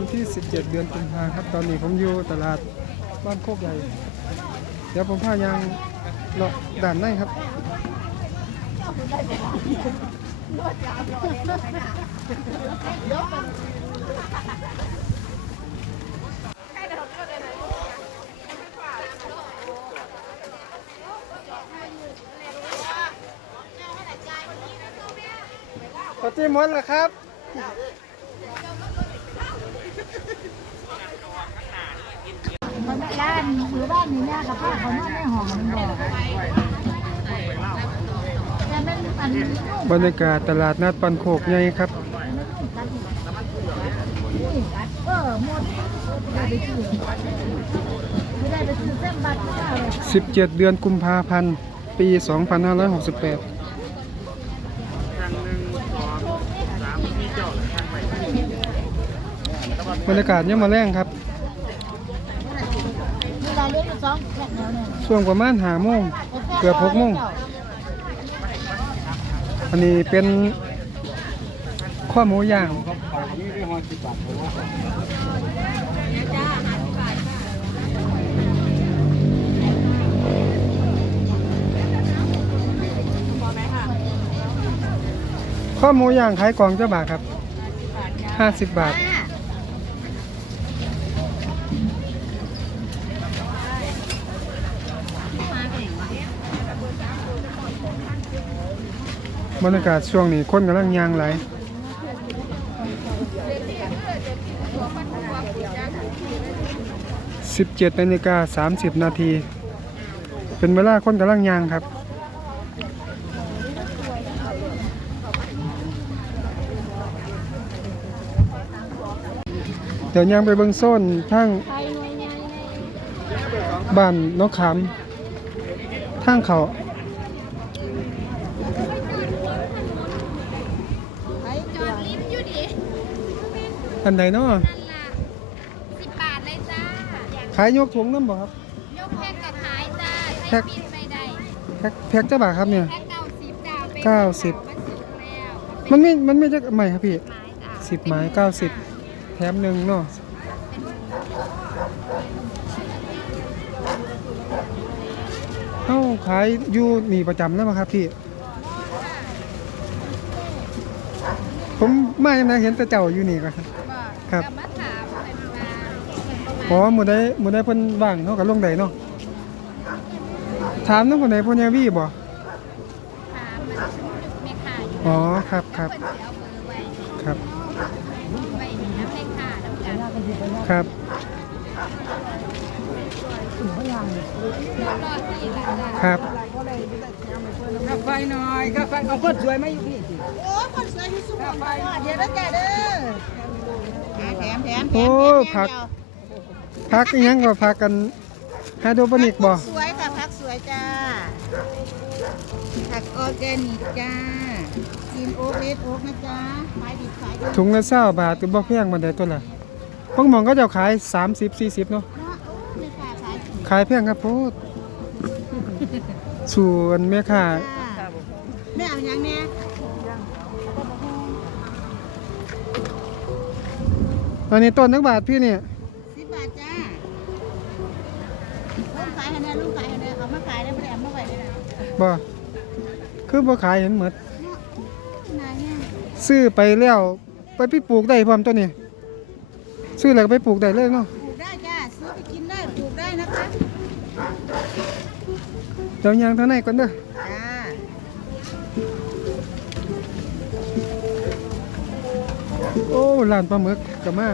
วันที่ 17 เดือนกุมภาครับ ตอนนี้ผมอยู่ตลาดบ้านโคกใหญ่ เดี๋ยวผมพายางเลาะด่านในครับขอตีมดเหรอครับ ร้านอยู่บ้านนี่แม่กับป้าเขานอนในห้องมันบอกแต่มันอันนี้ลูกบรรยากาศตลาดนัดปันโคกใหญ่ครับนี่เออหมดไม่ได้ไปซื้อไม่ได้ไปซื้อเส้นบัตรไม่ได้เลย17 เดือนกุมภาพันธ์ปี 2568 บรรยากาศเนี่ยามมาแรงครับ มีรายเล็กอยู่สองแค่แนวเนี่ย ช่วงประมาณหาโมงเกือบหกโมงอันนี้เป็นข้อหมูย่างข้อหมูย่างขายกล่องเจ้าบาทครับ 50 บาท บรรยากาศช่วงนี้คนกำลังยางไหลาย17นาฬิกา30นาที เป็นเวลาคนกำลังยางครับ เดี๋ยวยางไปเบิงโซนทางบ้านนกขามทางเขา อันใดเนาะนั่นล่ะสิบบาทเลยจ้าขายยกถุงน้ำบ่ครับ ยกแพ็กกับขายจ้าแพ็ใช้คบินไม่ได้แพ็คแพ็คเจ้าบาทครับเนี่ย แพ็กเก้าสิบจ้าเป็นเก้าสิบ มันสุกแล้วมันมีมันมีจักใหม่ครับพี่ ไม้จ้าสิบไม้เก้าสิบ แถมหนึ่งเนาะเอ้าขายอยู่นี่ประจำนะมั้ครับพี่ ผมมายังไงเห็นแต่เจ้าอยู่นี่ก็ครับบอก ครับกลับมาถามเพิ่นว่าอ๋อหมื้อใดมื้อใดเพิ่นว่างเฮาก็ลงได้เนาะถามนำคนใดพ่อใหญ่วีบ่ถามมันไม่ขายอยู่อ๋อครับครับเพิ่นสิเอาเบอร์ไว้ครับไว้ให้น้ำให้ค่าน้ำกันครับรอสี่ละจ้าครับกาแฟหน่อยกาแฟเอาคนสวยไหมาอยู่พี่สิโอ้คนสวยที่สุดเดี๋ยวนะจ๊ะเด้อ แถมแถมแถโอ้มผัก พักอีหยังก็พักกันไฮโดรโปนิกบ่สวยค่ะผักสวยจ้าผักออร์แกนิกจ้ากินโอ๊กเลสโอ๊กนะจ๊ะขายดีขายดีถุงละ20บาทก็บ่แพงปานใดตัวละบางหม่องก็เจ้าขาย 30 40เนาะเนาะโอ้ไม่ค่ะขายดีขายแพงครับโพดส่วนแม่ค้าจ้าแม่เอาอย่างเนี้ย ตอนนี้ต้นนักบาทพี่เนี่ยสิบบาทจ้าลุงขายให้แน่ลุงขายให้แน่เอามาขายได้ไม่ได้เอามาไว้ได้นะบ่คือบ่ขายเห็นหมดเนาะนายเนี่ยซื้อไปแล้วไปไปปลูกได้พร้อมตัวนี้ซื้อแล้วก็ไปปลูกได้เลยเนาะปลูกได้จ้าซื้อไปกินได้ปลูกได้นะคะเดี๋ยวยางทางในก่อนเด้อ โอ้ร้านปลาหมึกก็มา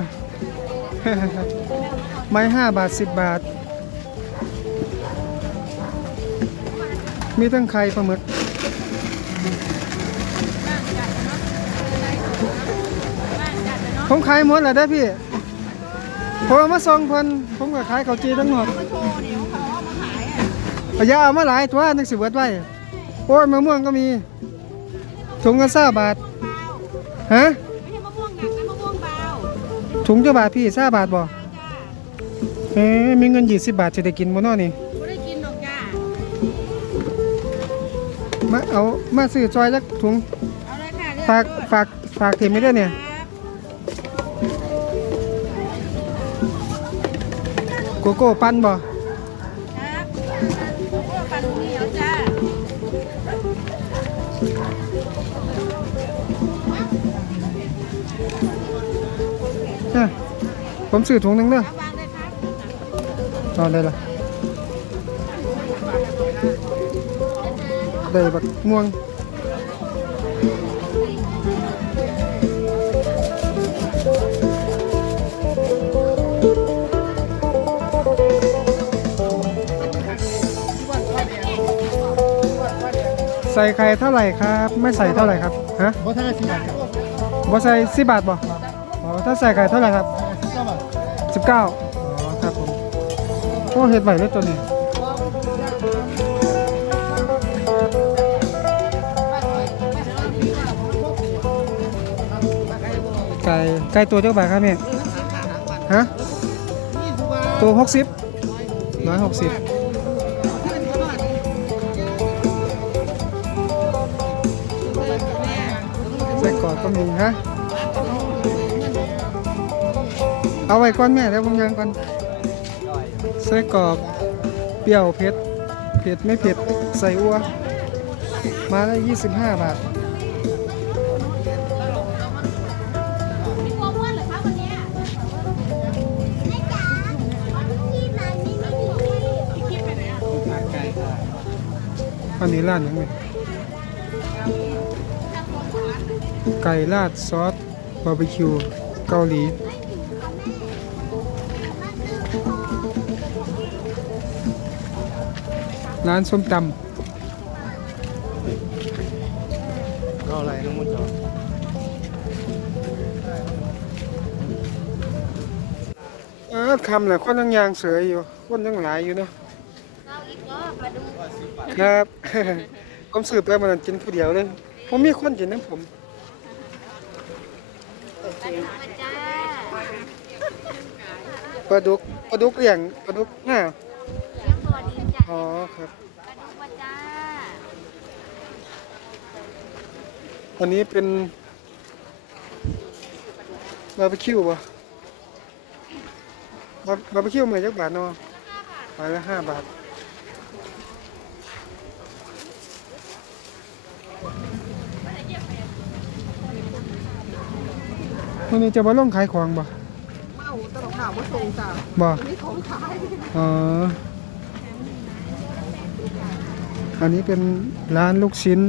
ไม้ห้าบาทสิบบาท มีทั้งไข่ปลาหมึกผมขายหมดแล้วได้พี่ผมเอามาสองพันผมก็ขายข้าจีทั้งหมดเอายาเอามาหลายตัวนึกสิเบิดไว้โอ้ยมะม่วงก็มีถุงกันซ่าบาท ฮะ ถุงเจ้าบาทพี่ซาบาทบ่เอ๊ะมีเงินยี่สิบาทจะได้กินบ่นอนี่ไม่าเอามาซื้อจอยจักถุงฝากฝากฝากถิ่มไม่ได้เนี่ย ครัโกโก้ปั้นบ่ ผมซื้อถุงหนึงเด้อเอาวางเลยครับเอาได้ละได้บักม่วง ใส่ไข่เท่าไหร่ครับ ไม่ใส่เท่าไหร่ครับ ฮะ บ่ทันได้สิบบาทครับบ่ใส่สิบบาทบ่อ๋อถ้าใส่ไข่เท่าไหร่ครับ เก้าอ๋อครับผมโอ้เห็ดใหม่เลยตัวนี้ไก่ไก่ตัวเจ้าบาทครับเนี่ยฮะตัวหกสิบร้อยหกสิบใส่กรอบก็มีฮะ เอาไว้ก่อนแม่เดี๋ยวผมยังก่อนใส่กรอกเปรี้ยวเผ็ดเผ็ดไม่เผ็ดใส่อัว มาได้25 บาทอันนี้ร้านยังไงไก่ราดซอสบาร์บีคิวเกาหลี ร้านส้มตก็อะไรน้องมุ่นจอำเออคำแหละคนยังยางเสืออยู่คนยังหลายอยู่เนาะเอาอีกก็มาดูครับผมสืบไปมันกินผู้เดียวเลยผมมีคนกินน้ำผมมาดูมาจ้าปลาดุกปลาดุกเลี้ยงปลาดุกห้า อ๋อครับมาดูมาจ้าอันนี้เป็นบาร์บีคิวป่ะบาร์บาร์บีคิวเหมือนจักบาทเนาะบาทละห้าบาท วันนี้จะมาลงขายของบ่เมาตลกหนาวมาส่งจ้าบ่นี่ของขาย อ๋อ อันนี้เป็นร้านลูกชิ้น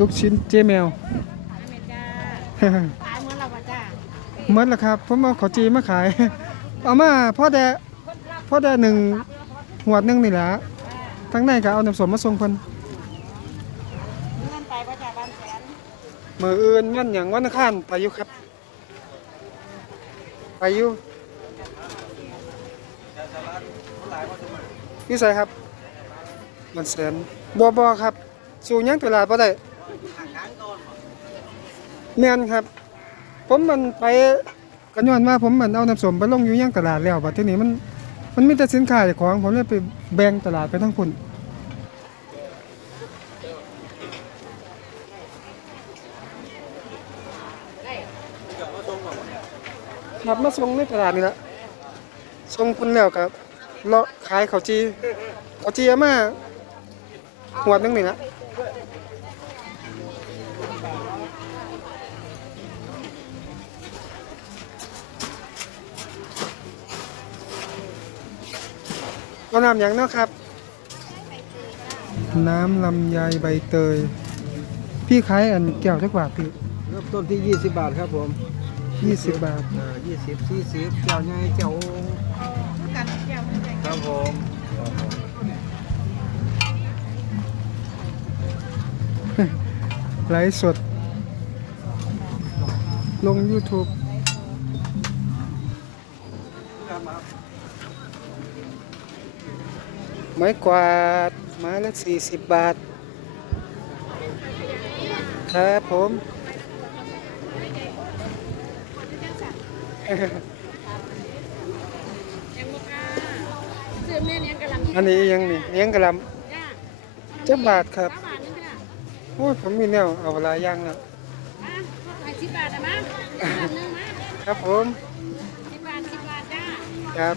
ลูกชิ้นเจ๊แมวขายเมจ้าขายเมื่อเรามาจ้าเมื่อละครับผมเอาขาวจีมาขาย เอามาพ่อแดพ่อแดหนึ่งหัวดหนึ่งนี่แหละทั้งในก็เอาน้ำส้มมาส่งเพิ่นเงินไปประจ้าบ้านแสนมืออื่นวันอย่างวันอังคารไปอยู่ครับ ไปอยู่นี่ใส่ครับ มันแสนบอบอครับ สู่หยังตลาดบ่ได้แม่นครับ ผมมันไปกันย้อนว่าผมมันเอาน้ำสมไปลงอยู่หยังตลาดแล้วบัดทีนี้มันมันมีแต่สินค้าจ้าของผมเลยไปแบ่งตลาดไปทั้งพุ่นครับมาส่งในตลาดนี่ละส่งพุ่นแล้วครับเลาะขายข้าวจีข้าวจีอามา หัวดหนึงนี่ละก็น้ำหยังเนาะครับ น้ำลำไยใบเตย พี่ขายอันแก้วจักบาทพี่เริ่มต้นที่ 20 บาทครับผมยี่สิบบาทเอ่อ20 40เจ้าใหญ่เจ้าครับผม ไลฟ์สด ลง YouTube ไม้กวาด ไม้ละสี่สิบบาท ครับผมซื้อแม่เนี้ยกำลังอันนี้ยังนี่เลี้ยงกระหลจ้าำเจ้าบาทครับ โอ้ยผมมีแนวเอาหลายอย่างแล้วอะขายสิบบาทนะมั้งบาทนึงมั้งครับผมสิบบาทสิบบาทจ้าครับ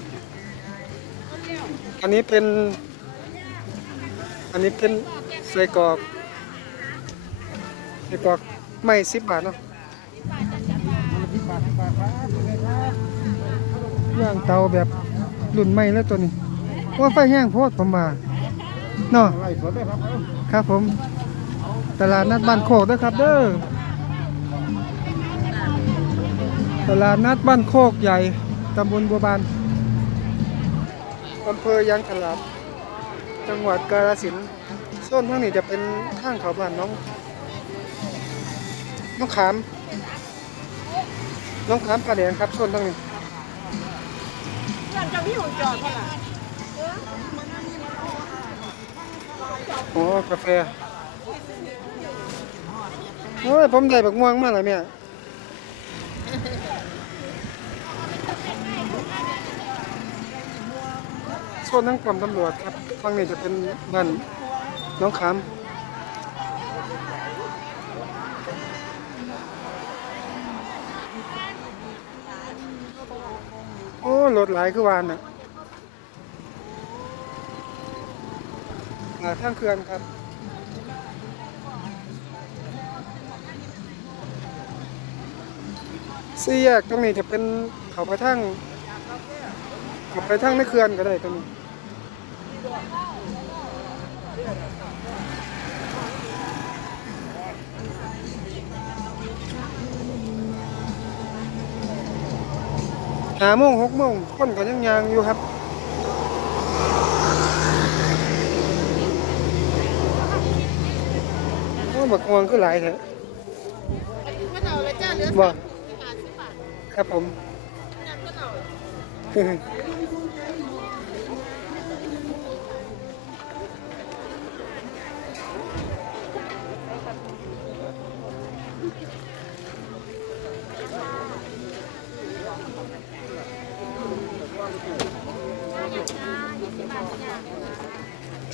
อันนี้เป็น อันนี้เป็นไส้กรอกไส้กรอกไม่สิบบาทเนาะย่างเตาแบบรุ่นใหม่แล้วตัวนี้ว่าไฟแห้งโพดผมมาเนาะไล่สดได้ครับ ครับผม ตลาดนัดบ้านโคกเด้วยครับ เด้อตลาดนัดบ้านโคกใหญ่ตำบลบัวบานอำเภอยางตลาดจังหวัดกาฬสินธุ์โซนทั้งนี้จะเป็นข้างเขาบ้านน้องน้องขาม น้องขามปลาแดงครับโซนทั้งนี้โอ้กาแฟ โอ้ยผมได้บักม่วงมาแล้วเนี่ยโซนทั้งกรมตำรวจครับฝั่งนี้จะเป็นบ้านน้องขามโอ้รถหลายคือวานน่ะหาทางเขื่อนครับ สี่แยกตรงนี้จะเป็นเขาไปทางเขาไปทางในเขื่อนก็ได้ตรงนี้หาโมงหกโมงคนก็ยังยางอยู่ครับโอ้บักงวงคือหลายแท้บ่ ครับผม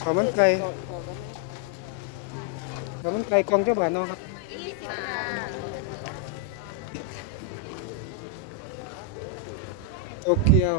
ขอมันไก่ขอมันไก่กองเจ้าบาทเนาะครับียว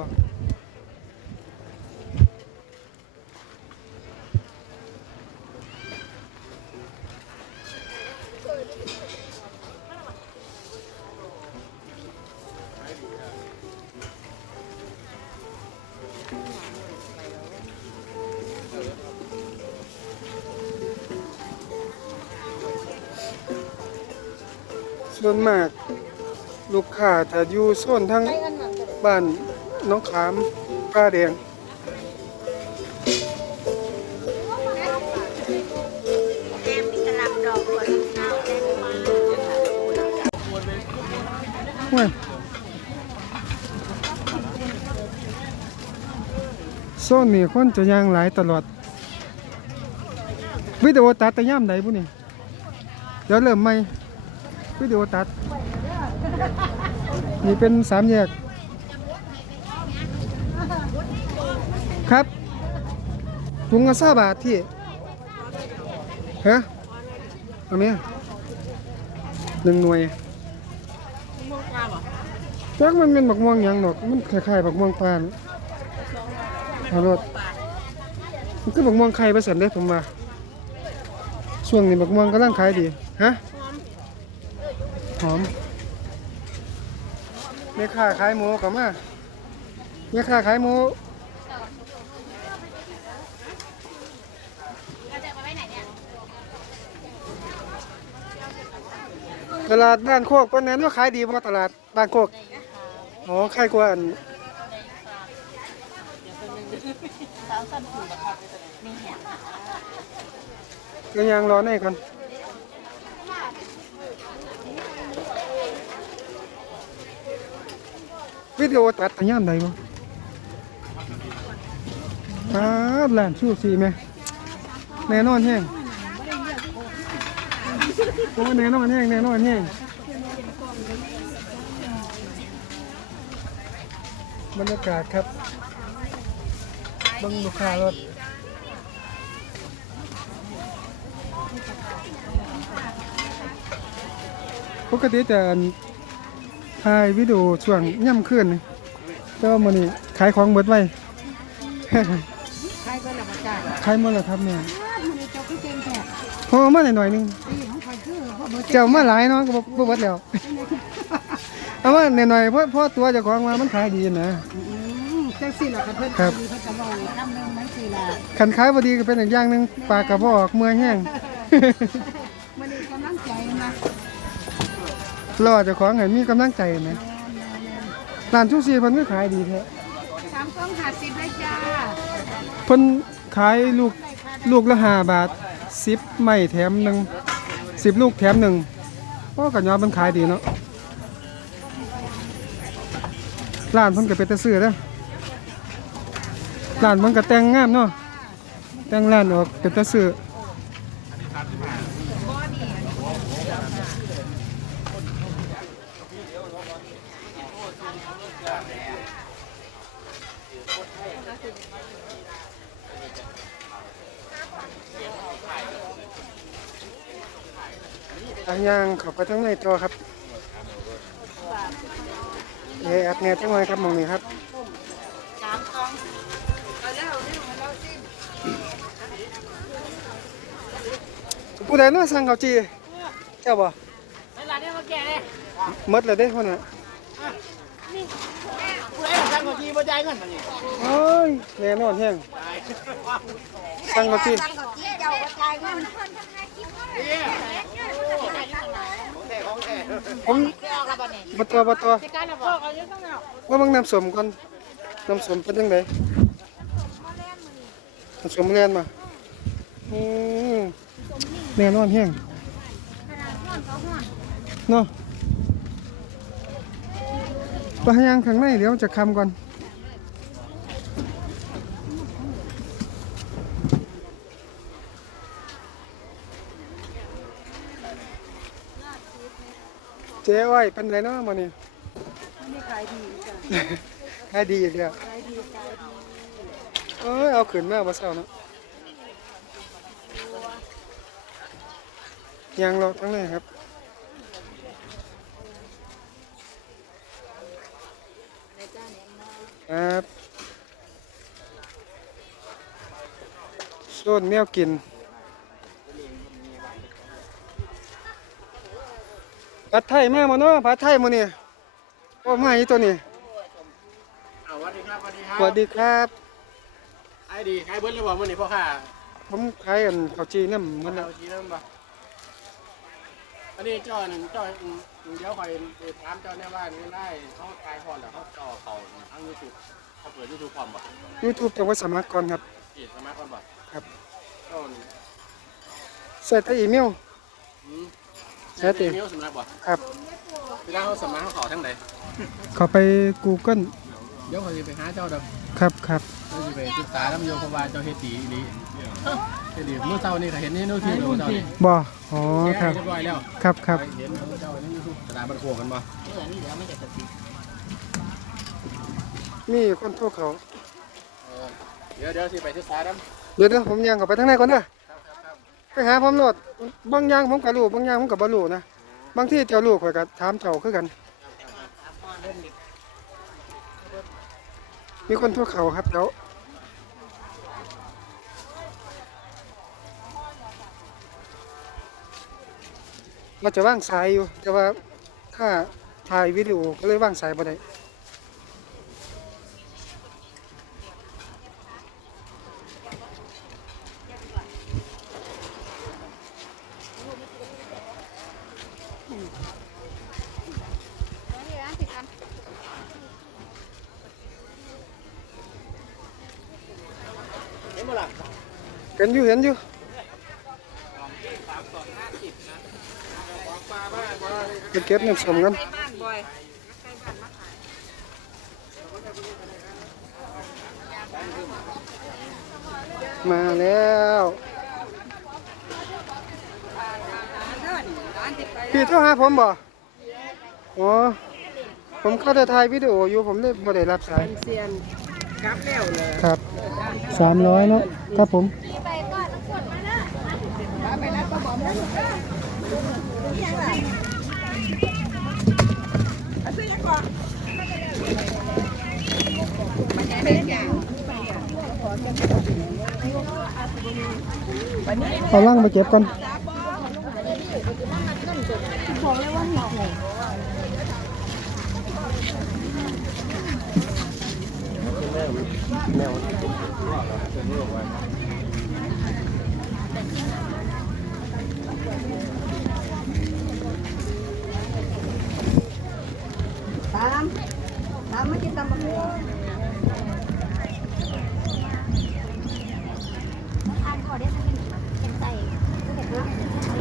ส่วนมาก ลูกค้าจะอยู่โซนทั้งบ้าน น้องขามป้าแดงเว้ยโซนนี้คนจะย่างหลายตลอด วิดีโอตัดแต่ย่ามใดบุนี่เดี๋ยวเริ่มใหมวิดีโอตัด นี่เป็นสามแยก ครับถุงละซาบาทที่ฮะเอาไหมหนึ่งหน่วยจักมันเป็นบักม่วงยังดอกมันคล้ายๆบักม่วงปานเอารถมันคือบักม่วงไข่ไปเสร็จเลยผมว่าช่วงนี้บักม่วงกำลังขายดีฮะหอมแม่ค้าขายหมูกลับมาแม่ค้าขายหมู ตลาดบ้านโคกปานนั้นว่าขายดีบ่ตลาดบ้านโคกอ๋อขายกว่าอันก็ยังรอในก่อนวิดีโอตัดแต่ย่ามใดบ่ป้าบร้านชูสีไหมแน่นอนแห้ง โอ้แน่นอนแห้งแน่นอนแห้งบรรยากาศครับเบังลูกค้ารถปกติแต่อันถ่ายวิดีโอช่วงย่ำขึ้นนี่แต่ว่ามื้อนี้ขายของเบิดไว้ใครก็ระบจ่ายใครหมดแล้วครับแม่มันเลย เจ้าคือเก่งแท้พอเอามาหน่อยๆหนึงนี่ของข่อยคือพ่อเบิดเจ้ามาหลายเนาะก็บ่บ่เบิดแล้วเอามาหน่อยๆเพราะเพราะตัวเจ้าของมามันขายดีนะอืมจังซี่ล่ะค่ะเพิ่นครับดีเพิ่นก็เว้าคำหนึงมันสิล่ะคันขายบ่ดีก็เป็นอีกอย่างหนึงปากก็บ่ออกเมื่อยแห้งมันนี่กำลังใจนะรอเจ้าของให้มีกำลังใจนะร้านชูชีเพิ่นก็ขายดีแท้สามกล่องห้าสิบเลยจ้าเพิ่นขายลูกลูกละ5บาท สิบไม่แถมหนึ่งสิบลูกแถมหนึ่งเพราะก็ยอมมันขายดีเนาะร้านเพิ่นก็เป็นตาซื้อเด้อร้านเพิ่นก็แต่งงามเนาะแต่งร้านออกเป็นตาซื้อ ทางย่างเข้า ไปทางในตัวครับเอแอดเน็ตจังเลยครับมองนี้ครับผู้ใดเน้อสั่งเขาจีเจ้าบ่เวลาเนี่ยมาแก่เลยหมดแล้วเด้คนน่ะผู้ใดสั่งก็จีบ่จ่ายเงินมันนี่โอ้ยแน่นอนแฮงสั่งข้าจีผมบ่ตัวบ่ตัวการละพ่อเอา เยอะข้างนอกว่าเบางน้ำสมก่อนน้ำสมเป็นยังไงน้ำสมเรียนมาอืมแน่นอนแห้งเนาะไปยังข้างในเดี๋ยวจะคำก่อน จ๊อ้อยเป็นไรเนาะมานี่นี่ขายดีจ้ะขายดีอีกแล้วขายดีขายดีเอ้ยเอาขืนมาบ่เศร้าเนาะยังรอทั้งนี้ครับครับโซนแมวกิน ผัดไทยมาบ่เนาะผัดไทยมื้อนี้โอ้มาอีตัวนี้เอาสวัสดีครับสวัสดีครัสวัสดีครับ ไอ้ดีขายเบิ้ลเลยบ่มื้อนี้พ่อค่ะผมขายอันข้าวจีน้ำมันเอาน่ะจีนำบ่อันนี้เจ้านั่นเจ้าเดี๋ยวคอยถามเจ้าแน่ว่านี่ได้เขาขายพอแล้วเขาต่อเขาทาง YouTube เขาเปิด YouTube พร้อมบ่ YouTube ต้องไว้สมัครก่อนครับอีสมัครก่อนบ่ครับเจ้าใส่แต่อีเมลอืม ใช่ติมีสมัครบ่ครับเวลาเขาสมัครเขาขอทางใดเข้าไป Google เดี๋ยวเขาสิไปหาเจ้าดอกครับครับเราจะไปศึกษาน้ำโยเพราะว่าเจ้าเฮ็ดดีอีหลีเฮ็ดดีเมื่อเช้านี่ก็เห็นนี่นู่นที่เมื่อเช้านี่บ่อ๋อแชครัร์บเรียบร้อยแล้วครับครับ เห็นเจ้านี่ยูทูบตลาดบันโขงกันบ่มีคนโทรเขา เดี๋ยวเดี๋ยวสิไปศึกษาน้เดี๋ยวเดี๋ยวผมย่างเข้าไปทางในก่อนเด้อไป หาผมโลดบางอย่างผมก็รู้บางอย่างผมก็บ่รู้นะบางที่เจ้ารู้ข่อยก็ถามเจ้าคือกัน มีคนโทรเขาครับเดี๋ยวว่าจะว่างสายอยู่ แต่ว่าถ้าถ่ายวิดีโอก็เลยว่างสายบ่ได้ำเห็นบ่ล่ะ เห็น อยู่เห็นอยู่ไปเก็บน้ำสมกันมาแล้วพี่โทรหาผมบ่อ๋อผมเข้าแต่ถ่ายวิดีโออยู่ผมเลยบ่ได้รับสายเซียนกลับแล้วเลยครับสามร้อยเนาะครับผม เด้อยังล่ะเอาซื้อยังก่อนมันยังไม่ได้อย่าง เอาล่างไปเก็บก่อน บอกเลยว่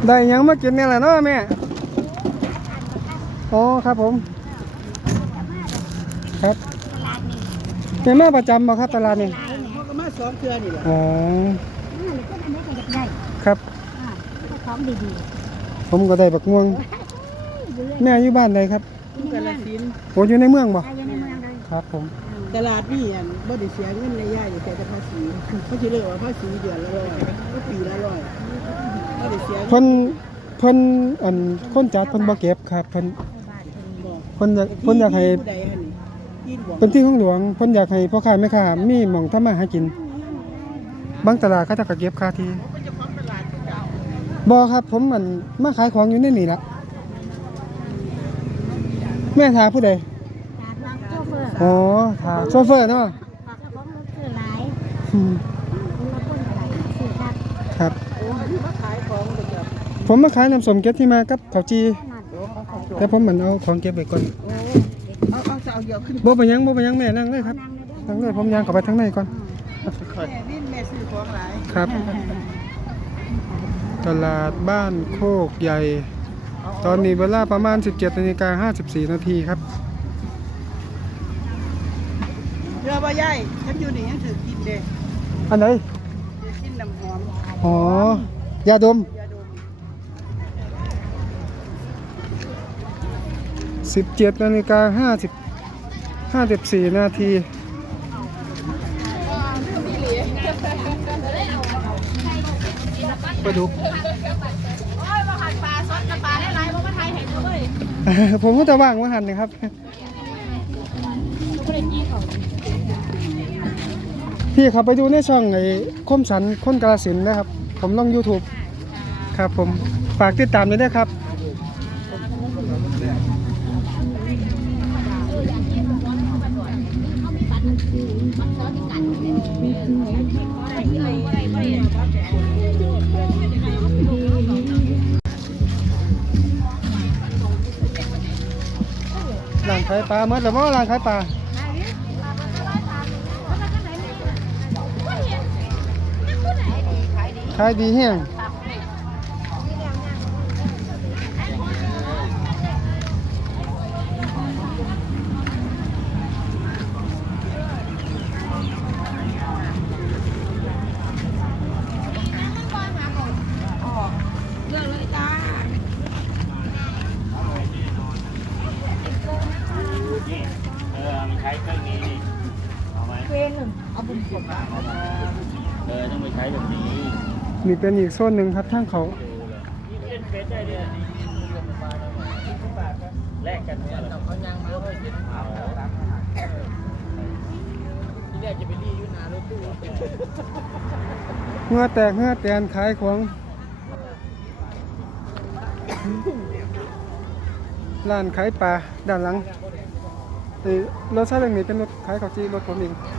ได้หยังมากินเนี่ยแหละเนาะแม่ อ๋อครับผม ครับเป็นแม่ประจำบ่ครับตลาดนี่เขาก็มาสองเทือนี่แหละอ๋ออืมก็อันนี้ก็อยากได้ครับอ่าก็ของดีผมก็ได้บักม่วง ๆอยู่เลยแม่อยู่บ้านใดครับกาลสินธุ์โอ้อยู่ในเมืองบ่ไปอยู่ในเมืองเลยครับผม ตลาดนี่อันบ่ได้เสียเงินในย่าอยู่แต่ภาษีเขาสิเรียกว่าภาษีเดือนละร้อยก็ปีละร้อยบ่ได้ เสียเงินเพิ่นเพิ่นอันคนจัดเพิ่นบ่เก็บครับเพิ่นบอกเพิ่นอยากเพิ่นอยากให้ผู้ใดหั่นนี่ยินบอกเป็นที่ของหลวงเพิ่นอยากให้พ่อค้าแม่ค้ามีหม่องทำมาหากิน บางตลาดเขาเจะก็เก็บค่าที่บ่ครับผมมันมาขายของอยู่ในนี่ล่ะแม่ทาผู้ใดจากร้านโชเฟอร์อ๋อทาโซเฟอร์เนาะ ผมมาขายน้ำส้มเก็บที่มากับข้าวจีนั่นโอ้เขาขายแต่ผมมันเอาของเก็บไว้ก่อนโอ้เอาเอาจะเอาเยอะขึ้นบ่ไปนหยังบ่ไปนหยังแม่นั่งเลยครับนั่งเลยเด้อนั่งเลยผมย่างเข้าไปทางในก่อนแม่วิ่นแม่ซื้อของหลายครับ ตลาดบ้านโคกใหญ่ ตอนนี้เวลาประมาณ 17นาฬิกา54 นาทีครับเรือบ่ใหญ่ฉันอยู่นี่ยังถือกินเด้อันไหนถือกินน้ำหอมอ๋อยาดม ยาดม 17นาฬิกา50 54 นาทีไปดูผมก็จะว่างว่าหันนะครับพี่ครับไปดูในช่องไอ้คมสันคนกาลสินนะครับ ผมลง YouTube ครับผมฝากติดตามด้วยนะครับ ร้านขายปลาเมื่อหรือว่าร้านขายปลาขายดีแห้ง นี่เป็นอีกโซนหนึ่งครับทางเขาที่แรกจะไปรีอยู่หนารถตู้เงื่อแตกเงื่อแตนขายของร้านขายปลาด้านหลังเอ้ยรถซาเล้งนี่เป็นรถขายข้าวจีรถผมเองอ